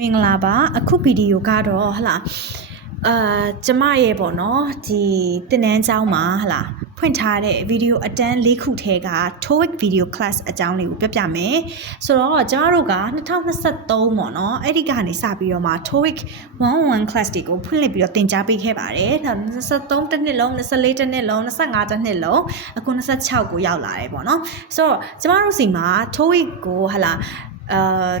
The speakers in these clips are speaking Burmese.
မင်္ဂလာပါအခုဗီဒီယိုကတော့ဟလာကျမရဲ့ပေါ့နော်ဒီတင်နန်းကျောင်းမှာဟလာဖွင့်ထားတဲ့ဗီဒီယိုအတန်း၄ခုထဲက TOEIC video class အကြောင်းလေးကိုပြပြမယ်ဆိုတော့ကျမတို့က2023ပေါ့နော်အဲ့ဒီကနေစပြီးတော့မှ TOEIC 101 class တွေကိုဖွင့်လှစ်ပြီးတော့သင်ကြားပေးခဲ့ပါတယ်ဒါ23တစ်နှစ်လုံး24တစ်နှစ်လုံး25တစ်နှစ်လုံးအခု26ကိုရောက်လာတယ်ပေါ့နော်ဆိုတော့ကျမတို့စီမှာ TOEIC ကိုဟလာ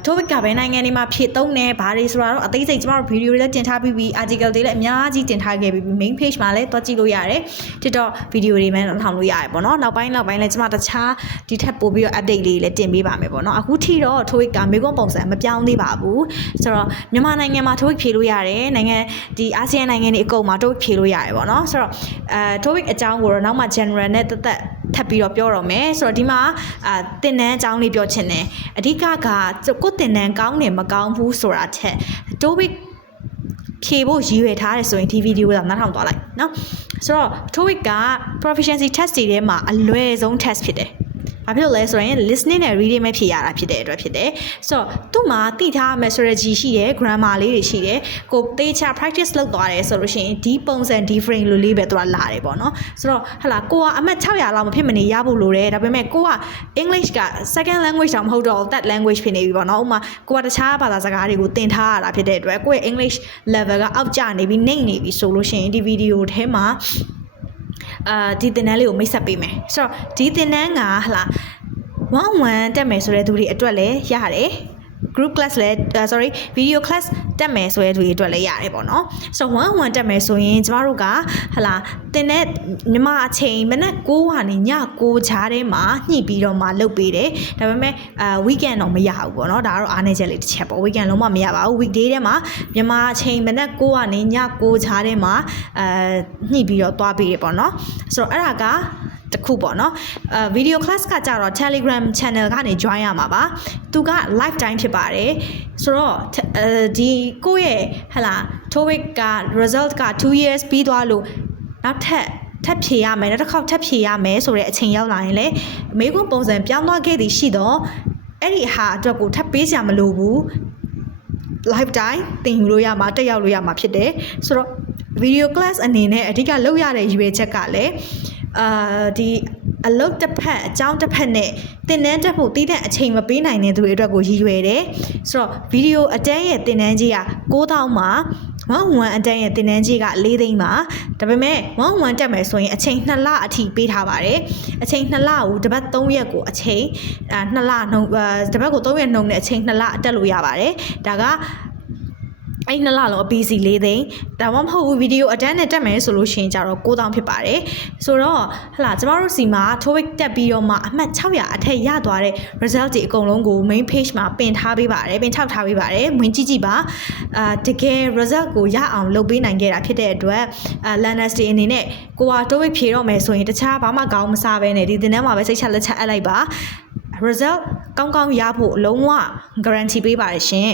TOEIC ကပဲနိုင်ငံတွေမှာဖြည့်သုံးနေဘာတွေဆိုတာတော့အသေးစိတ်ကျမတို့ဗီဒီယိုတွေလည်းတင်ထားပြီးပြီ article တွေလည်းအများကြီးတင်ထားခဲ့ပြီး main page မှာလည်းတွားကြည့်လို့ရတယ် TikTok ဗီဒီယိုတွေမှထောင်လို့ရတယ်ပေါ့နော်နောက်ပိုင်းလည်းကျမတခြားဒီထက်ပို့ပြီးတော့ update လေးလည်းတင်ပေးပါမယ်ပေါ့နော်အခုထိတော့ TOEIC ကမေကွန်းပုံစံမပြောင်းသေးပါဘူးဆိုတော့မြန်မာနိုင်ငံမှာ TOEIC ဖြေလို့ရတယ်နိုင်ငံဒီအာဆီယံနိုင်ငံတွေအကုန်မှာ TOEIC ဖြေလို့ရတယ်ပေါ့နော်ဆိုတော့TOEIC အကြောင်းကိုတော့နောက်မှ general နဲ့တက်ထပ်ပြီးတော့ပြောတော့မယ်ဆိုတော့ဒီမှာတင်နန်းအကြောင်းလေးပြောချင်တယ်အဓိကကိုယ်တင်နန်းကောင်းတယ်မကောင်းဘူးဆိုတာထက် TOEIC ဖြေဖို့ရည်ရွယ်ထားတယ်ဆိုရင်ဒီဗီဒီယိုကနားထောင်သွားလိုက်နော်ဆိုတော့ TOEIC က proficiency test တွေထဲမှာအလွယ်ဆုံး test ဖြစ်တယ်ဘာဖြစ်လို့လဲဆိုရင် listening နဲ့ reading ပဲဖြေရတာဖြစ်တဲ့အတွက်ဖြစ်တယ်ဆိုတော့သူ့မှာသိထားမယ် strategy ရှိတယ် grammar လေးတွေရှိတယ်ကိုသေချာ practice လုပ်သွားတယ်ဆိုလို့ရှိရင်ဒီပုံစံဒီ frame လိုလေးပဲသူကလာတယ်ပေါ့နော်ဆိုတော့ဟလာကိုကအမှတ်600လောက်မဖြစ်မနေရဖို့လိုတယ်ဒါပေမဲ့ကိုက English က second language တောင်မဟုတ်တော့ third language ဖြစ်နေပြီပေါ့နော်ဥပမာကိုကတခြားဘာသာစကားတွေကိုသင်ထားရတာဖြစ်တဲ့အတွက်ကိုရဲ့ English level ကအောက်ကျနေပြီနှိမ့်နေပြီဆိုလို့ရှိရင်ဒီဗီဒီယိုထဲမှာဒီသင်တန်းလေးကိုမိတ်ဆက်ပေးမယ်ဆိုတော့ဒီသင်တန်းကဟလာ1-1တက်မယ်ဆိုတဲ့သူတွေအတွက်လည်းရတယ် group class လည်း video class တက်မယ်ဆိုတဲ့သူတွေအတွက်လည်းရတယ်ပေါ့နော်ဆိုတော့1-1တက်မယ်ဆိုရင်ကျမတို့ကဟလာတင်တဲ့မြန်မာအချိန်မနက်9ကနေည9ကြားထဲမှာညှိပြီးတော့မှလုပ်ပေးတယ်ဒါပေမဲ့weekend တော့မရဘူးပေါ့နော်ဒါကတော့အားနည်းချက်လေးတစ်ချက်ပေါ့ weekend လုံးဝမရပါဘူး weekday ထဲမှာမြန်မာအချိန်မနက်9ကနေည9ကြားထဲမှာညှိပြီးတော့သွားပေးတယ်ပေါ့နော်ဆိုတော့အဲ့ဒါကတခုပေါ့နော်video class ကကြတော့ Telegram channel ကနေ join ရမှာပါသူက live time ဖြစ်ပါတယ်ဆိုတော့ဒီကိုယ့်ရဲ့ဟလာ TOEIC က result က2 years ပြီးသွားလို့နောက်ထပ်ဖြေရမယ်နောက်တစ်ခေါက်ထပ်ဖြေရမယ်ဆိုတဲ့အချိန်ရောက်လာရင်လေအမေကပုံစံပြောင်းသွားခဲ့သည်ရှိတော့အဲ့ဒီဟာအတွက်ကိုထပ်ပေးစရာမလိုဘူး live time သင်ယူလို့ရမှာတက်ရောက်လို့ရမှာဖြစ်တယ်ဆိုတော့ video class အနေနဲ့အဓိကလုပ်ရတဲ့ရည်ရွယ်ချက်ကလည်းဒီအလုပ်တစ်ဖက်အကြောင်းတစ်ဖက်နဲ့သင်တန်းတက်ဖို့တည်တဲ့အချိန်မပေးနိုင်တဲ့သူတွေအတွက်ကိုရည်ရွယ်တယ်ဆိုတော့ဗီဒီယိုအတန်းရဲ့သင်တန်းကြီးက9000မှာ1-1အတန်းရဲ့သင်တန်းကြီးက4သိန်းပါဒါပေမဲ့1-1တက်မယ်ဆိုရင်အချိန်2လအထိပေးထားပါတယ်အချိန်2လကိုတစ်ပတ်3ရက်ကိုအချိန်2လနှုန်းတစ်ပတ်ကို3ရက်နှုန်းနဲ့အချိန်2လအတက်လို့ရပါတယ်ဒါကအဲ့2လလုံးအပီစီ4သိန်းဒါမှမဟုတ်ဘူးဗီဒီယိုအတန်းနဲ့တက်မယ်ဆိုလို့ရှိရင်ကြတော့9000ဖြစ်ပါတယ်ဆိုတော့ဟလာကျမတို့စီမှာ TOEIC တက်ပြီးတော့မှအမှတ်600အထက်ရသွားတဲ့ result တွေအကုန်လုံးကို main page မှာပင်ထားပေးပါတယ်ပင်ထောက်ထားပေးပါတယ်ဝင်ကြည့်ကြည့်ပါတကယ် result ကိုရအောင်လုပ်ပေးနိုင်ခဲ့တာဖြစ်တဲ့အတွက်learners တွေအနေနဲ့ကိုက TOEIC ဖြေတော့မယ်ဆိုရင်တခြားဘာမှကောင်းမစားဘဲနဲ့ဒီသင်တန်းမှာပဲစိတ်ချလက်ချအပ်လိုက်ပါ result ကောင်းကောင်းရဖို့လုံးဝ guarantee ပေးပါတယ်ရှင်